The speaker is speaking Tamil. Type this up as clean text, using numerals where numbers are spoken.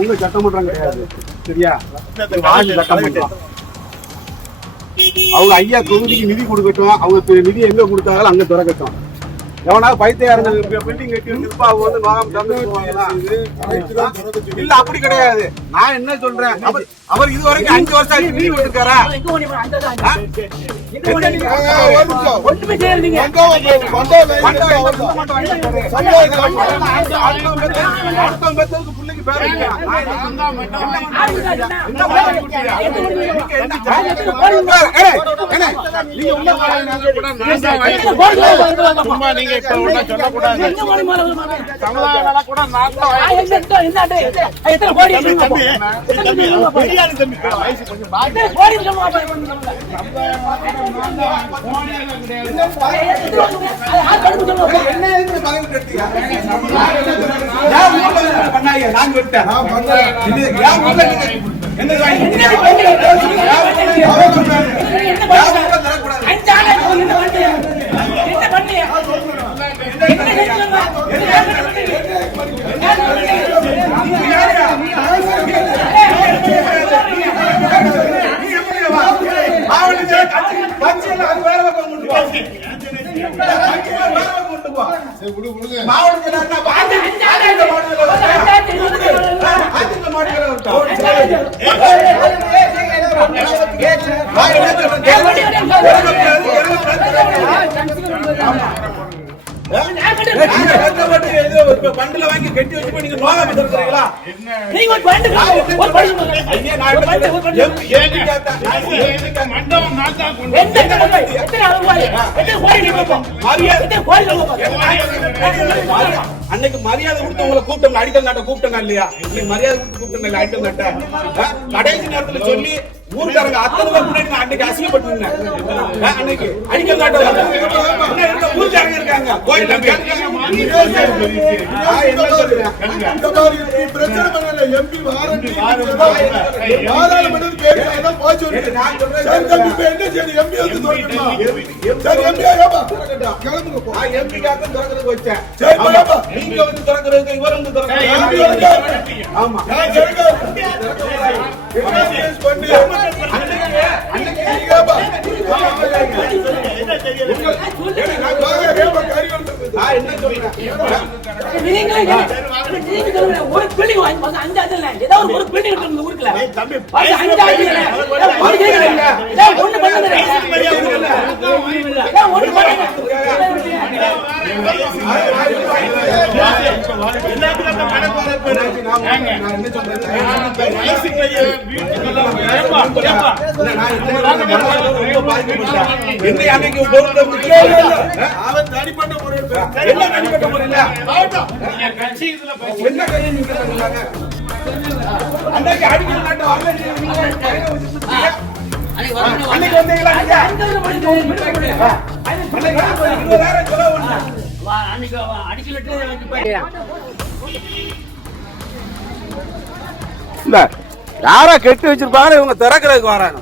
உங்க சட்டமன்றம் கிடையாது, சரியா? சட்டமன்றம் அவங்க ஐயா தொகுதிக்கு நிதி கொடுக்கட்டும், அவங்க நிதி எங்க கொடுத்தாலும் அங்க திறக்கட்டும். எவனா பைத்தியாரங்க பில்டிங் கட்டி இருப்பா, அவங்க வந்து நோகாம திறந்துருவாங்களா? இல்ல, அப்படி கிடையாது. நான் என்ன சொல்றேன், அவர் இது வரைக்கும் 5 வருஷம் ஆச்சு நிதி கொடுத்துருக்காரா? பிள்ளைக்கு பேர் பண்டுல வாங்கி கட்டி வச்சு நீங்க நோகாம தருகிறீங்களா? அன்னைக்கு மரியாதை கொடுத்து உங்களை கூட்டம் அடிக்கல் நாட்ட கூப்பிட்டா இல்லையா? நீங்க மரியாதை கொடுத்து கூப்பிட்டா அடிக்கல் நாட்ட கடைசி நேரத்துல சொல்லி ஊருக்காரங்க அத்தனை பேர் முன்னாடி அன்னைக்கு அசிங்கப்பட்டு அன்னைக்கு அடிக்கல் நாட்ட ஊருக்காரங்க இருக்காங்க. நீங்க வந்து திறக்கிறதுக்கு இவர் வந்து ஆமா யாரா கெட்டி வச்சிருப்பாங்க, இவங்க திறக்கிறதுக்கு வராங்க.